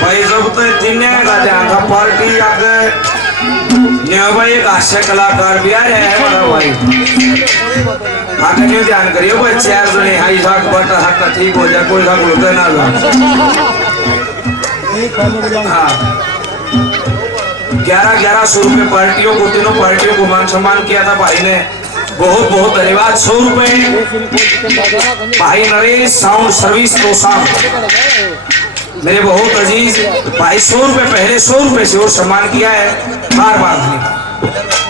भाई जब तो तीन का पार्टी आगे भाई एक हास्य कलाकार भी आ रहे हैं भाई आगे न्यू ध्यान करियो भाई चार जने हाई भाग बटा हटा ठीक हो जाए कोई भाग होता ना हाँ 1100 रुपए पार्टियों को तीनों पार्टियों को मान सम्मान किया था भाई ने बहुत बहुत धन्यवाद 100 रुपए भाई नरेश साउंड सर्विस तोसा मेरे बहुत अजीज भाई 100 रुपए पहले 100 रुपए से और सम्मान किया है बार बार धन्यवाद।